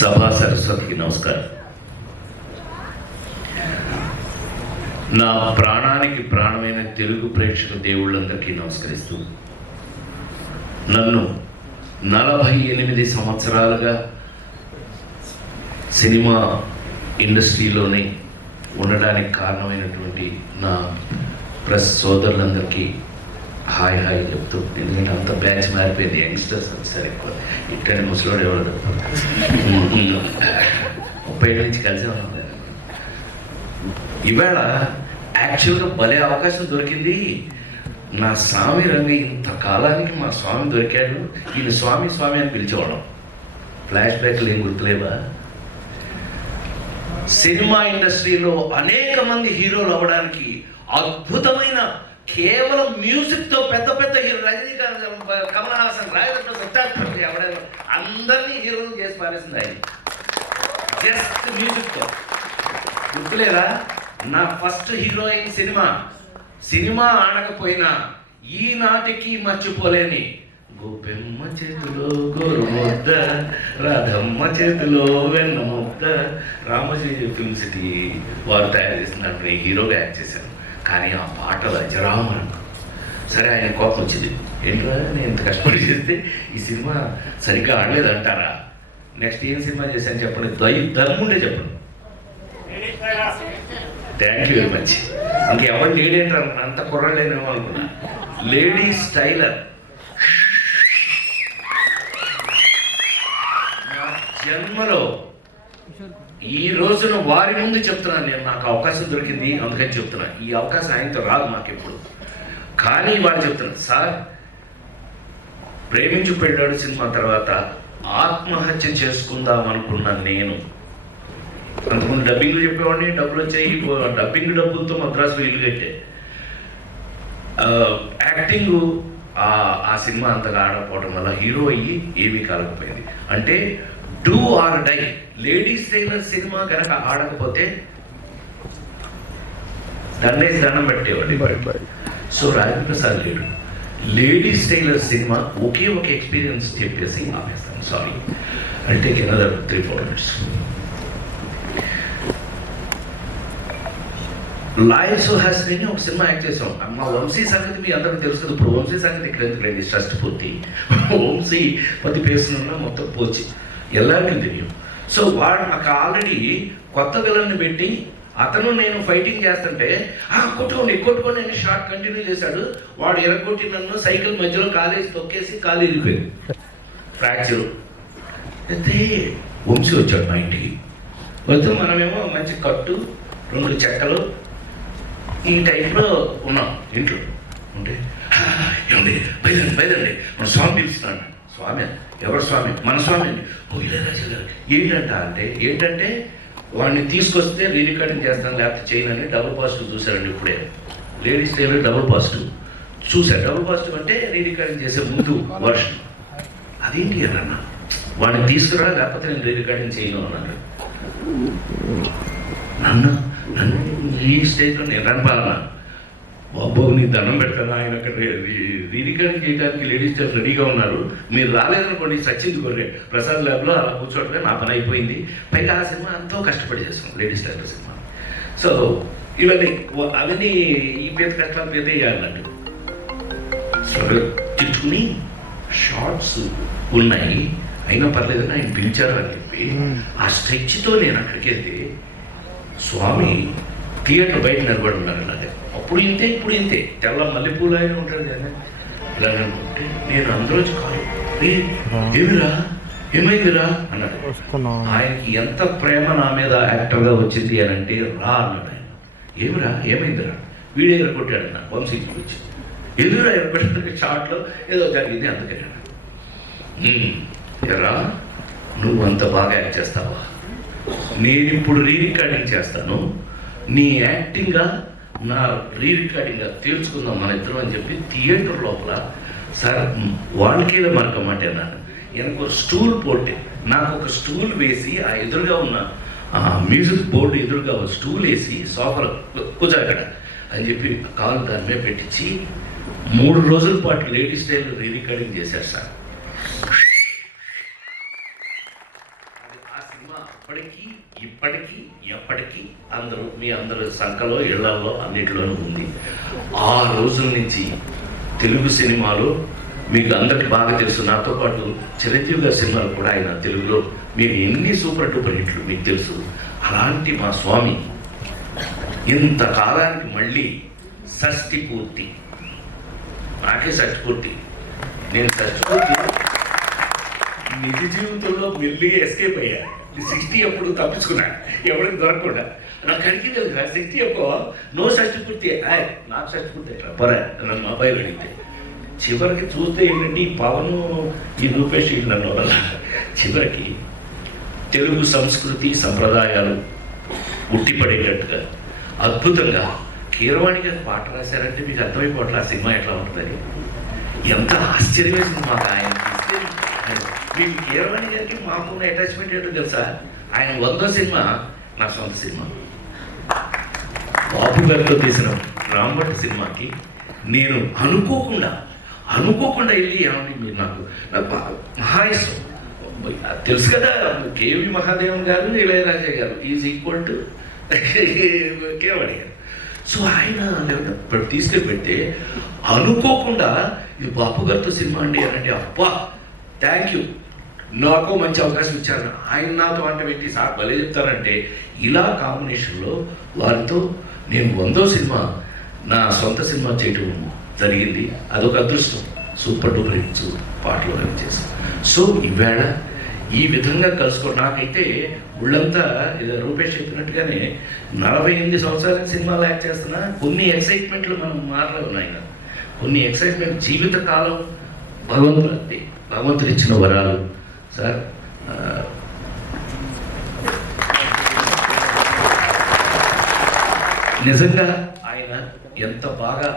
సభా సరస్వతికి నమస్కారం. నా ప్రాణానికి ప్రాణమైన తెలుగు ప్రేక్షక దేవుళ్ళందరికీ నమస్కరిస్తూ, నన్ను 48 సంవత్సరాలుగా సినిమా ఇండస్ట్రీలోనే ఉండడానికి కారణమైనటువంటి నా ప్రెస్ సోదరులందరికీ హాయ్ హాయ్ చెప్తూ, ఎందుకంటే అంత బ్యాచ్ మారిపోయింది, యంగ్స్టర్స్ సరే ఎక్కువ ఇక్కడ ముసలోడు ఎవరు 30 ఏళ్ళ నుంచి కలిసి ఉన్నాం. ఇవాళ యాక్చువల్గా భలే అవకాశం దొరికింది. నా స్వామి రంగు ఇంతకాలానికి మా స్వామి దొరికాడు. ఈయన స్వామి స్వామి అని పిలిచేవాళ్ళం. ఫ్లాష్ బ్యాక్లు ఏం గుర్తులేవా? సినిమా ఇండస్ట్రీలో అనేక మంది హీరోలు అవ్వడానికి అద్భుతమైన కేవలం మ్యూజిక్తో పెద్ద పెద్ద హీరో రజనీకాంత్, కమల్ హాసన్, రాయలసీమ ఎవరైనా అందరినీ హీరోలు చేసి పారేసింది ఆయన. జస్ట్ మ్యూజిక్తో. గుర్తులేదా? నా ఫస్ట్ హీరోయిన్ సినిమా ఆడకపోయినా ఈనాటికి మర్చిపోలేని గోపెమ్మ చేతిలో గోరు ముద్ద, రాధమ్మ చేతిలో వెన్న ముద్ద, రామోజీ ఫిల్మ్ సిటీ వారు తయారు చేసినప్పుడు నేను హీరోగా యాక్ట్ చేశాను. కానీ ఆ పాటలు అజరామరం. సరే, ఆయన కోపం వచ్చింది, ఏంట్రా నేను ఇంత కష్టపడి చేస్తే ఈ సినిమా సరిగ్గా ఆడలేదు అంటారా? నెక్స్ట్ ఏం సినిమా చేశాను చెప్పండి, ధర్ముండే చెప్పండి. Thank you very much. ఇంకెవరు లేడేంటారు, అంత కుర్రలేనేమో అనుకున్నా. Lady styler. నా జన్మలో ఈ రోజున వారి ముందు చెప్తున్నాను, నేను నాకు అవకాశం దొరికింది అందుకని చెప్తున్నా. ఈ అవకాశం ఆయనతో రాదు నాకు ఎప్పుడు. కానీ వాళ్ళు చెప్తున్నాను, సార్ ప్రేమించు పెళ్ళాడు సినిమా తర్వాత ఆత్మహత్య చేసుకుందాం అనుకున్నాను నేను. అంతకుముందు డబ్బింగ్లు చెప్పేవాడిని, డబ్బులు వచ్చాయి, డబ్బింగ్ డబ్బులతో మద్రాసులో ఇల్లు కట్టే. యాక్టింగ్ ఆ సినిమా అంతగా ఆడకపోవడం వల్ల హీరో అయ్యి ఏమీ కాలేకపోయింది. అంటే do or die. Ladies tailor cinema కనుక ఆడకపోతే దండం పెట్టేవాడి. సో రాజేంద్ర ప్రసాద్ లేడు. లేడీస్ టైలర్ సినిమా ఒకే ఒక ఎక్స్పీరియన్స్ చెప్పేసి ఆపేస్తాను. Sorry, I take another 3-4 minutes. లాయల్స్ హాస్ని ఒక సినిమా యాక్ట్ చేసాం. మా వంశీ సంగతి మీ అందరికీ తెలుసు. ఇప్పుడు వంశీ సంగతి ఇక్కడ ఎందుకు లేదు, ట్రస్ట్ పూర్తి వంశీ పది పేస్తున్నా మొత్తం పోచి ಎಲ್ಲರಿಗೂ తెలియదు. సో వాడు నాకు ఆల్రెడీ కొత్త విలన్ని పెట్టి అతను నేను ఫైటింగ్ చేస్తుంటే కొట్టుకోండి అని షార్ట్ కంటిన్యూ చేశాడు. వాడు ఎరగొట్టి నన్ను సైకిల్ మధ్యలో కాలేసి తొక్కేసి కాలు ఇరిగిపోయింది, ఫ్రాక్చరు. అయితే వంశీ వచ్చాడు మా ఇంటికి. వద్దు, మనమేమో మంచి కట్టు 2 చెక్కలు ఈ టైప్లో ఉన్నాం ఇంట్లో ఉంటే, ఏమండి బయదండి మన స్వామి పిలుస్తున్నాడు. స్వామి? ఎవరు స్వామి? మన స్వామి అండి. ఓ ఇళయరాజా గారు. ఏంటంటే వాడిని తీసుకొస్తే రీ రికార్డింగ్ చేస్తాను లేకపోతే చేయనని డబుల్ పాజిటివ్ చూశారండి. ఇప్పుడే లేడీస్ టైలర్ డబుల్ పాజిటివ్ చూశారు. డబుల్ పాజిటివ్ అంటే రీ రికార్డింగ్ చేసే ముందు వర్షన్. అదేంటి అన్న, వాడిని తీసుకురా లేకపోతే నేను రీ రికార్డింగ్ చేయను అన్నాడు. నన్ను ఈ స్టేజ్లో నేను రన్పాలన్నా, బాబు నీ దండం పెడతాను, ఆయన అక్కడ రీ రికార్డింగ్ చేయడానికి లేడీస్ టైలర్ రెడీగా ఉన్నారు, మీరు రాలేదనుకోండి సచ్చింది కొర్రే ప్రసాద్ ల్యాబ్లో అలా కూర్చోటమే నా పని అయిపోయింది. పైగా ఆ సినిమా ఎంతో కష్టపడి చేస్తాం, లేడీస్ టైలర్ సినిమా. సో అవన్నీ ఈ పేద కష్టాలు పేద చేయాలంటే తిట్టుకుని షార్ట్స్ ఉన్నాయి అయినా పర్లేదని ఆయన పిలిచారు అని చెప్పి ఆ స్ట్రెచ్తో నేను అక్కడికి వెళ్తే స్వామి థియేటర్ బయట నిలబడి ఉన్నారు. అలాగే అప్పుడు ఇంతే ఇప్పుడు ఇంతే తెల్ల మల్లెపూలు ఆయన ఉంటాడు కదా ఇలా అనుకుంటే నేను అందరూ కాదు, ఏమిరా ఏమైందిరా అన్నాడు. ఆయనకి ఎంత ప్రేమ నా మీద యాక్టర్గా వచ్చింది అని అంటే రా అన్నాడు ఆయన. ఏమిరా ఏమైందిరా? వీడియో ఎరగొట్టాడు నా వంశీ గురించి. ఎదురా ఎరగొట్టిన షార్ట్లో ఏదో జరిగింది అందుకని. ఎరా నువ్వు అంత బాగా యాక్ట్ చేస్తావా? నేను ఇప్పుడు రీ రికార్డింగ్ చేస్తాను, నీ యాక్టింగ్గా నా రీ రికార్డింగ్గా తేల్చుకుందాం మన ఇద్దరం అని చెప్పి థియేటర్ లోపల సార్ వాళ్ళకేదో మరకమాట అన్నాను. எனக்கு ఒక స్టూల్ పోతే నాకు ఒక స్టూల్ వేసి ఆ ఎదురుగా ఉన్న మ్యూజిక్ బోర్డు ఎదురుగా ఒక స్టూల్ వేసి సోఫాలో కూర్చోక్కడ అని చెప్పి కాలు దాని మీద పెట్టించి 3 రోజుల పాటు లేడీస్ స్టైల్ రీ రికార్డింగ్ చేశారు సార్. అప్పటికీ ఇప్పటికీ ఎప్పటికీ అందరూ మీ అందరూ సంఖలో ఇళ్లలో అన్నిటిలోనూ ఉంది. ఆ రోజుల నుంచి తెలుగు సినిమాలో మీకు అందరికి బాగా తెలుసు, నాతో పాటు చిరంజీవి గారి సినిమాలు కూడా ఆయన తెలుగులో మీరు ఎన్ని సూపర్ డూపర్ హిట్లు మీకు తెలుసు. అలాంటి మా స్వామి ఇంతకాలానికి మళ్ళీ షష్ఠి పూర్తి, నాకే షష్ఠి పూర్తి, నేను షష్ఠి పూర్తి నిజ జీవితంలో మెల్లిగా ఎస్కేప్ అయ్యాను. 60 అప్పుడు తప్పించుకున్నాను, ఎవరికి దొరకకుండా. నాకు అడిగింది కదా 60 అప్పుడు నో షష్ఠి పూర్తి, నాకు షష్ఠి పూర్తి ఎట్లా పొర నన్ను మా అబ్బాయిలు అడిగితే. చివరికి చూస్తే ఏంటంటే ఈ పవను ఈ రూపేష్ నన్ను వల్ల చివరికి తెలుగు సంస్కృతి సంప్రదాయాలు ఉట్టిపడేటట్టుగా అద్భుతంగా కీరవాణి గారు పాట రాశారంటే మీకు అర్థమైపోవట్లే ఆ సినిమా ఎట్లా ఉంటుందని. ఎంత ఆశ్చర్యం వేసింది మాకు ఆయన తీస్తే. మీకు కీరవాణి గారికి మాకున్న అటాచ్మెంట్ ఏంటో తెలుసా, ఆయన 100వ సినిమా నా సొంత సినిమా. బాబు గారితో తీసిన రాంభట్ సినిమాకి నేను అనుకోకుండా వెళ్ళి ఏమంటే మీరు నాకు మహా ఇష్టం తెలుసు కదా, కేవి మహాదేవన్ గారు ఇళయరాజా గారు ఈజ్ ఈక్వల్ టు కేరవాణి గారు. సో ఆయన ఇప్పుడు తీసుకెళ్ళి పెడితే అనుకోకుండా ఇది బాపు గారితో సినిమా అండి అని అంటే, అబ్బా థ్యాంక్ యూ, నాకు మంచి అవకాశం ఇచ్చారు. ఆయన నాతో అంటే పెట్టి సార్ భలే చెప్తారంటే, ఇలా కాంబినేషన్లో వారితో నేను 100వ సినిమా నా సొంత సినిమా చేయటం జరిగింది. అదొక అదృష్టం. సూపర్ డూపర్ హిట్స్ పాటలు రన్ చేసి. సో ఈవేళ ఈ విధంగా కలుసుకో నాకైతే ఒళ్ళంతా రూపేష్ చెప్పినట్టుగానే 48 సంవత్సరాల సినిమాలు యాక్ట్ చేస్తున్నా. కొన్ని ఎక్సైట్మెంట్లు మనం మారలేవు నాయన, కొన్ని ఎక్సైట్మెంట్ జీవితకాలం భగవంతుడు ఇచ్చిన వరాలు సార్. నిజంగా ఆయన ఎంత బాగా